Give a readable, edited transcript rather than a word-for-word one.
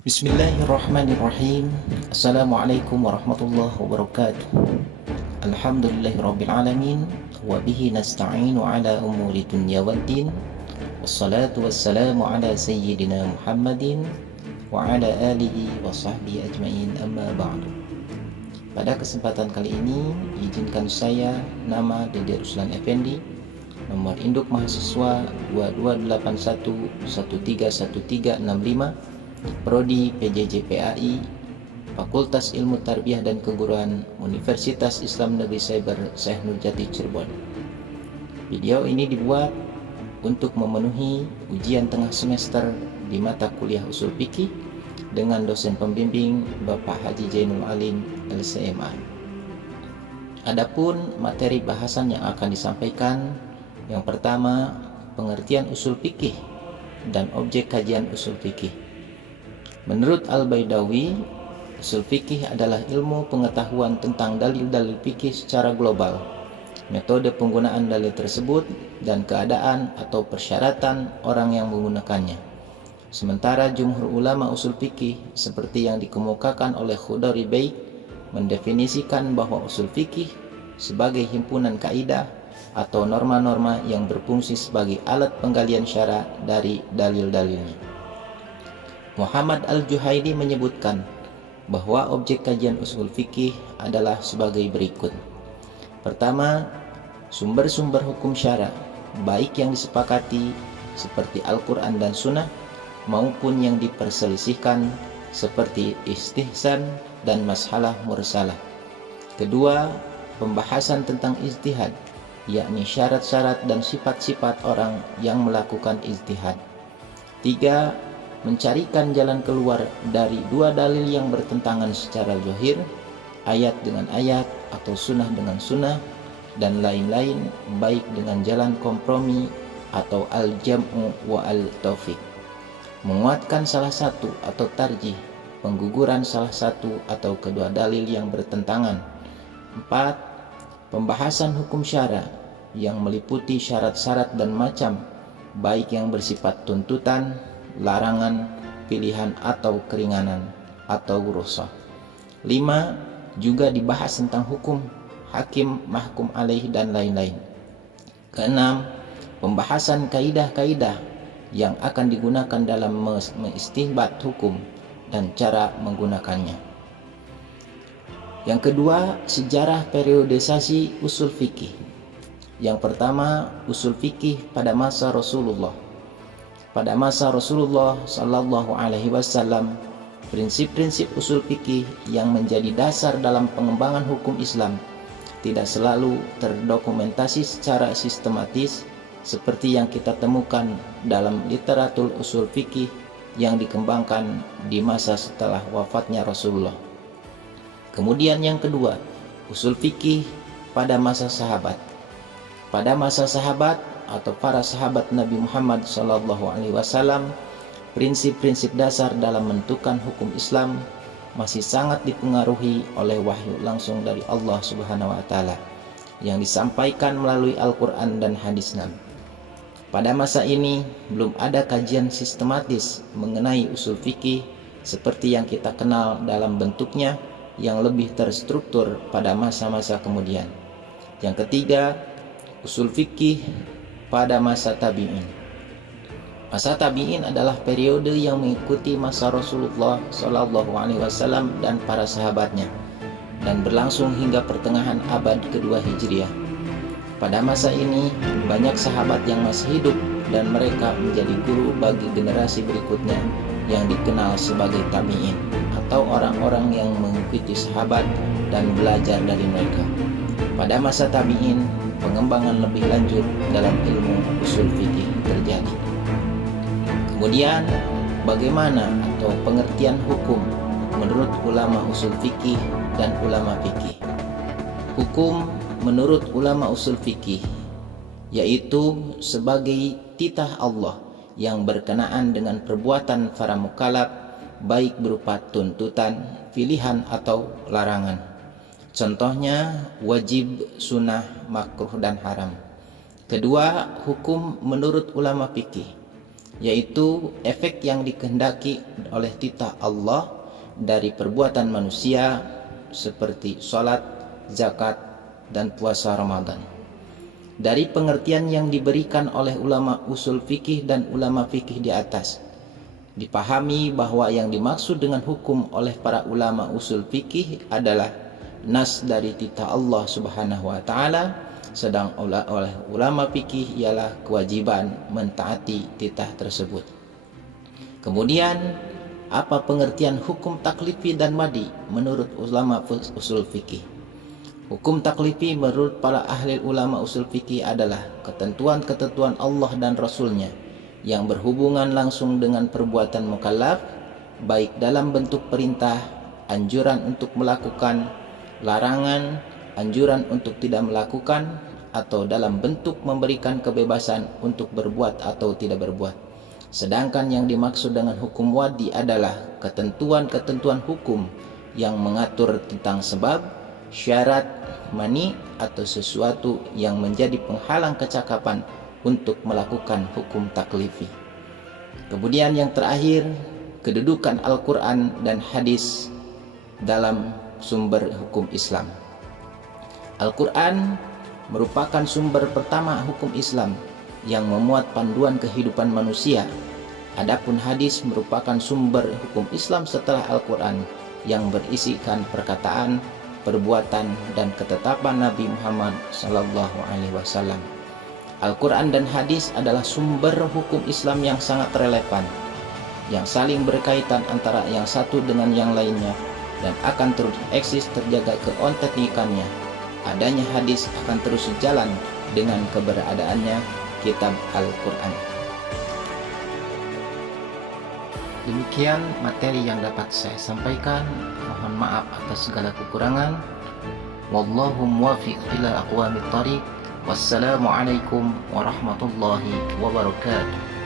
Bismillahirrahmanirrahim. Assalamualaikum warahmatullahi wabarakatuh. Alhamdulillahirabbil alamin wa bihi nasta'inu ala umuri dunya waddin. Wassalatu wassalamu ala sayyidina Muhammadin wa ala alihi wa sahbihi ajmain, amma ba'du. Pada kesempatan kali ini izinkan saya, nama Dede Ruslan Effendi, nomor induk mahasiswa 2281131365, Prodi PJJ PAI, Fakultas Ilmu Tarbiyah dan Keguruan, Universitas Islam Negeri Cyber Syekh Nurjati Cirebon. Video ini dibuat untuk memenuhi ujian tengah semester di mata kuliah Usul Fikih dengan dosen pembimbing Bapak Haji Jainul Alim LCMA. Adapun materi bahasan yang akan disampaikan, yang pertama, pengertian usul fikih dan objek kajian usul fikih. Menurut Al-Baidawi, usul fikih adalah ilmu pengetahuan tentang dalil-dalil fikih secara global, metode penggunaan dalil tersebut, dan keadaan atau persyaratan orang yang menggunakannya. Sementara jumhur ulama usul fikih seperti yang dikemukakan oleh Khudari Baik mendefinisikan bahwa usul fikih sebagai himpunan kaidah atau norma-norma yang berfungsi sebagai alat penggalian syara dari dalil-dalilnya. Muhammad Al-Juhaidi menyebutkan bahwa objek kajian usul fikih adalah sebagai berikut. Pertama, sumber-sumber hukum syara, baik yang disepakati seperti Al-Quran dan Sunnah maupun yang diperselisihkan seperti istihsan dan masalah mursalah. Kedua, pembahasan tentang ijtihad, yakni syarat-syarat dan sifat-sifat orang yang melakukan ijtihad. Tiga, mencarikan jalan keluar dari dua dalil yang bertentangan secara zahir, ayat dengan ayat atau sunnah dengan sunnah, dan lain-lain, baik dengan jalan kompromi atau al-jam'u wa al-taufiq, menguatkan salah satu atau tarjih, pengguguran salah satu atau kedua dalil yang bertentangan. 4. Pembahasan hukum syara yang meliputi syarat-syarat dan macam, baik yang bersifat tuntutan, larangan, pilihan atau keringanan atau rukhsah. 5. Juga dibahas tentang hukum, hakim, mahkum alaih dan lain-lain. 6. Pembahasan kaidah-kaidah yang akan digunakan dalam mengistinbat hukum dan cara menggunakannya. Yang kedua, sejarah periodisasi usul fikih. Yang pertama, usul fikih pada masa Rasulullah. Pada masa Rasulullah Sallallahu Alaihi Wasallam, prinsip-prinsip usul fikih yang menjadi dasar dalam pengembangan hukum Islam tidak selalu terdokumentasi secara sistematis seperti yang kita temukan dalam literatur usul fikih yang dikembangkan di masa setelah wafatnya Rasulullah. Kemudian yang kedua, usul fikih pada masa sahabat. Pada masa sahabat atau para sahabat Nabi Muhammad SAW, prinsip-prinsip dasar dalam menentukan hukum Islam masih sangat dipengaruhi oleh wahyu langsung dari Allah Subhanahu wa Ta'ala yang disampaikan melalui Al-Quran dan hadis Nabi. Pada masa ini belum ada kajian sistematis mengenai usul fikih seperti yang kita kenal dalam bentuknya yang lebih terstruktur pada masa-masa kemudian. Yang ketiga, usul fikih pada masa tabi'in. Masa tabi'in adalah periode yang mengikuti masa Rasulullah SAW dan para sahabatnya dan berlangsung hingga pertengahan abad kedua Hijriah. Pada masa ini banyak sahabat yang masih hidup dan mereka menjadi guru bagi generasi berikutnya yang dikenal sebagai tabi'in atau orang-orang yang mengikuti sahabat dan belajar dari mereka. Pada masa tabi'in, pengembangan lebih lanjut dalam ilmu usul fikih terjadi. Kemudian, bagaimana atau pengertian hukum menurut ulama usul fikih dan ulama fikih? Hukum menurut ulama usul fikih yaitu sebagai titah Allah yang berkenaan dengan perbuatan para mukallaf, baik berupa tuntutan, pilihan atau larangan. Contohnya wajib, sunnah, makruh dan haram. Kedua, hukum menurut ulama fikih yaitu efek yang dikehendaki oleh titah Allah dari perbuatan manusia seperti sholat, zakat, dan puasa Ramadan. Dari pengertian yang diberikan oleh ulama usul fikih dan ulama fikih di atas, dipahami bahwa yang dimaksud dengan hukum oleh para ulama usul fikih adalah nas dari titah Allah Subhanahu wa taala, sedang oleh ulama fikih ialah kewajiban mentaati titah tersebut. Kemudian, apa pengertian hukum taklifi dan wadi menurut ulama usul fikih? Hukum taklifi menurut para ahli ulama usul fikih adalah ketentuan-ketentuan Allah dan Rasulnya yang berhubungan langsung dengan perbuatan mukallaf, baik dalam bentuk perintah, anjuran untuk melakukan, larangan, anjuran untuk tidak melakukan, atau dalam bentuk memberikan kebebasan untuk berbuat atau tidak berbuat. Sedangkan yang dimaksud dengan hukum wadi adalah ketentuan-ketentuan hukum yang mengatur tentang sebab, syarat, mani, atau sesuatu yang menjadi penghalang kecakapan untuk melakukan hukum taklifi. Kemudian yang terakhir, kedudukan Al-Quran dan hadis dalam sumber hukum Islam. Al-Quran merupakan sumber pertama hukum Islam yang memuat panduan kehidupan manusia. Adapun hadis merupakan sumber hukum Islam setelah Al-Quran yang berisikan perkataan, perbuatan, dan ketetapan Nabi Muhammad SAW. Al-Quran dan hadis adalah sumber hukum Islam yang sangat relevan, yang saling berkaitan antara yang satu dengan yang lainnya, dan akan terus eksis terjaga keautentikannya. Adanya hadis akan terus sejalan dengan keberadaannya kitab Al-Quran. Demikian materi yang dapat saya sampaikan. Mohon maaf atas segala kekurangan. Wallahu muwaffiq ila aqwamit thariq. Wassalamualaikum warahmatullahi wabarakatuh.